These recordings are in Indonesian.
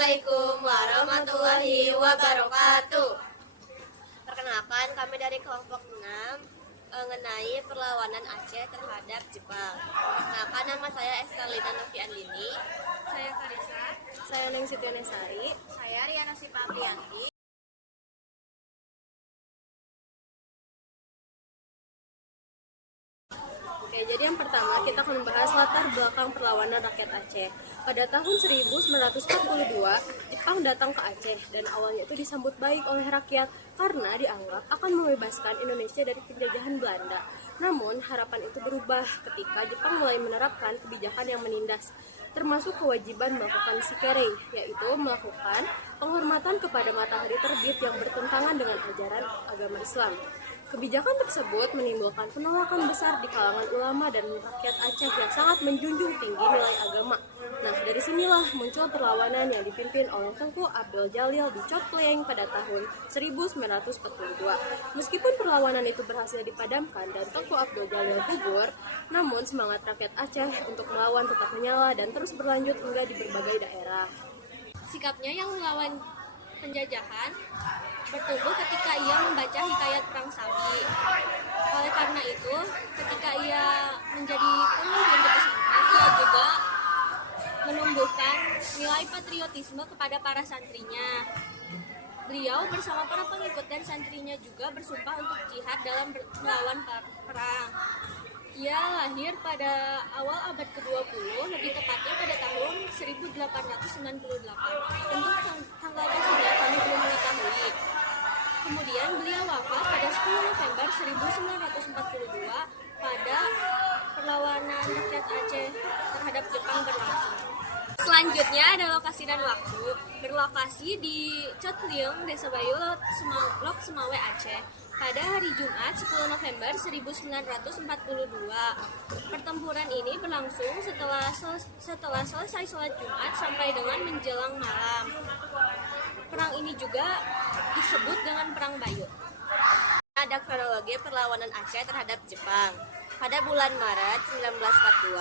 Assalamualaikum warahmatullahi wabarakatuh. Perkenalkan, kami dari kelompok 6 mengenai perlawanan Aceh terhadap Jepang. Perkenalkan, nama saya Estelina Novi Andini. Saya Karisa. Saya Neng Sitianesari. Saya Riana Sipaprianti. Oke, jadi yang pertama kita akan membahas latar belakang perlawanan rakyat Aceh. Pada tahun 1942, Jepang datang ke Aceh dan awalnya itu disambut baik oleh rakyat karena dianggap akan membebaskan Indonesia dari penjajahan Belanda. Namun, harapan itu berubah ketika Jepang mulai menerapkan kebijakan yang menindas, termasuk kewajiban melakukan sikerei, yaitu melakukan penghormatan kepada matahari terbit yang bertentangan dengan ajaran agama Islam. Kebijakan tersebut menimbulkan penolakan besar di kalangan ulama dan rakyat Aceh yang sangat menjunjung tinggi nilai agama. Nah, dari sinilah muncul perlawanan yang dipimpin oleh Tengku Abdul Jalil di Cotleng pada tahun 1942. Meskipun perlawanan itu berhasil dipadamkan dan Tengku Abdul Jalil gugur, namun semangat rakyat Aceh untuk melawan tetap menyala dan terus berlanjut hingga di berbagai daerah. Sikapnya yang melawan penjajahan bertumbuh ketika ia membaca hikayat Perang Sabi. Oleh karena itu, ketika ia menjadi pemimpin di pesantren, ia juga menumbuhkan nilai patriotisme kepada para santrinya. Beliau bersama para pengikut dan santrinya juga bersumpah untuk jihad dalam melawan perang. Ia lahir pada awal abad ke-20, lebih tepatnya pada tahun 1898. Untuk tanggal pastinya kami belum mengetahui. Kemudian beliau wafat pada 10 November 1942 pada perlawanan rakyat Aceh terhadap Jepang berlangsung. Selanjutnya ada lokasi dan waktu. Berlokasi di Cotleng, Desa Bayu, Lok Semawe, Aceh. Pada hari Jumat 10 November 1942. Pertempuran ini berlangsung setelah selesai sholat Jumat sampai dengan menjelang malam. Perang ini juga disebut dengan Perang Bayut. Ada kronologi perlawanan Aceh terhadap Jepang. Pada bulan Maret 1942,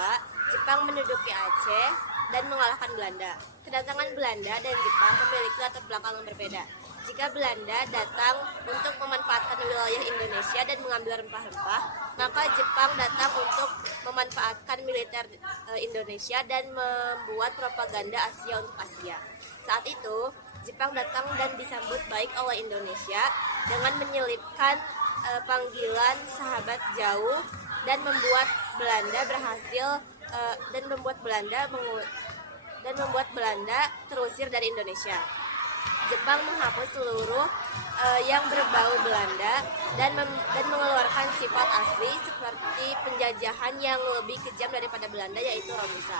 Jepang menduduki Aceh dan mengalahkan Belanda. Kedatangan Belanda dan Jepang memiliki latar belakang yang berbeda. Jika Belanda datang untuk memanfaatkan wilayah Indonesia dan mengambil rempah-rempah, maka Jepang datang untuk memanfaatkan militer Indonesia dan membuat propaganda Asia untuk Asia. Saat itu, Jepang datang dan disambut baik oleh Indonesia dengan menyelipkan panggilan sahabat jauh dan membuat Belanda terusir dari Indonesia. Jepang menghapus seluruh yang berbau Belanda dan mengeluarkan sifat asli seperti penjajahan yang lebih kejam daripada Belanda, yaitu Romusa.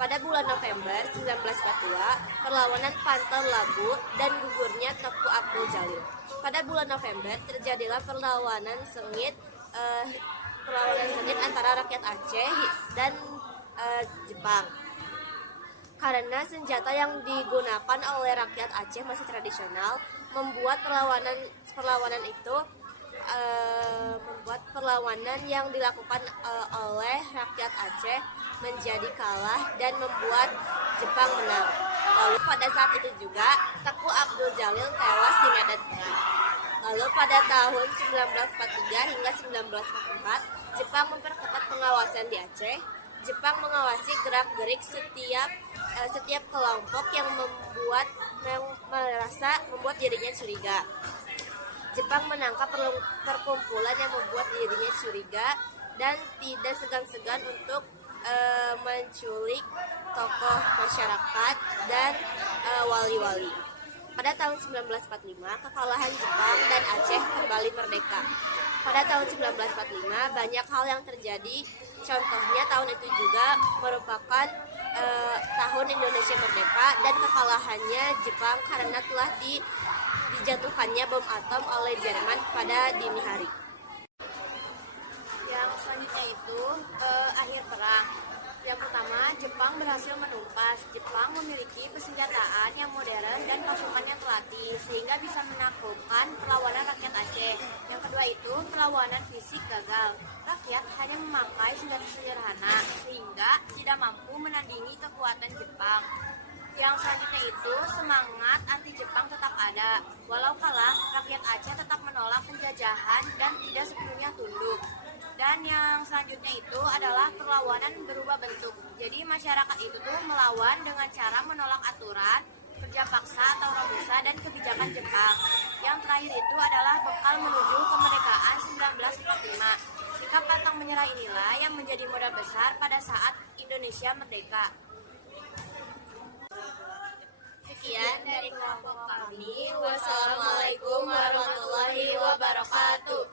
Pada bulan November 1942, perlawanan Pantor Labu dan gugurnya Tengku Abdul Jalil. Pada bulan November terjadilah perlawanan sengit antara rakyat Aceh dan Jepang. Karena senjata yang digunakan oleh rakyat Aceh masih tradisional, membuat perlawanan yang dilakukan oleh rakyat Aceh menjadi kalah dan membuat Jepang menang. Lalu pada saat itu juga Tengku Abdul Jalil tewas di medan perang. Lalu pada tahun 1943 hingga 1944, Jepang memperketat pengawasan di Aceh. Jepang mengawasi gerak-gerik setiap kelompok yang membuat dirinya curiga. Jepang menangkap perkumpulan yang membuat dirinya curiga dan tidak segan-segan untuk menculik tokoh masyarakat dan wali-wali. Pada tahun 1945, kekalahan Jepang dan Aceh kembali merdeka. Pada tahun 1945, banyak hal yang terjadi. Contohnya, tahun itu juga merupakan tahun Indonesia merdeka dan kekalahannya Jepang karena telah dijatuhkannya bom atom oleh Jerman pada dini hari. Yang selanjutnya itu akhir perang. Yang pertama, Jepang berhasil menumpas. Jepang memiliki persenjataan yang modern dan pasukan yang terlatih sehingga bisa menaklukkan perlawanan rakyat Aceh. Yang kedua itu perlawanan fisik gagal. Rakyat hanya memakai senjata sederhana sehingga tidak mampu menandingi kekuatan Jepang. Yang selanjutnya itu semangat anti Jepang tetap ada. Walau kalah, rakyat Aceh tetap menolak penjajahan dan tidak sepenuhnya tunduk. Dan yang selanjutnya itu adalah perlawanan berubah bentuk. Jadi masyarakat itu tuh melawan dengan cara menolak aturan, kerja paksa atau romusa dan kebijakan Jepang. Yang terakhir itu adalah bekal menuju kemerdekaan 1945. Sikap pantang menyerah inilah yang menjadi modal besar pada saat Indonesia merdeka. Sekian dari kelompok kami. Wassalamualaikum warahmatullahi wabarakatuh.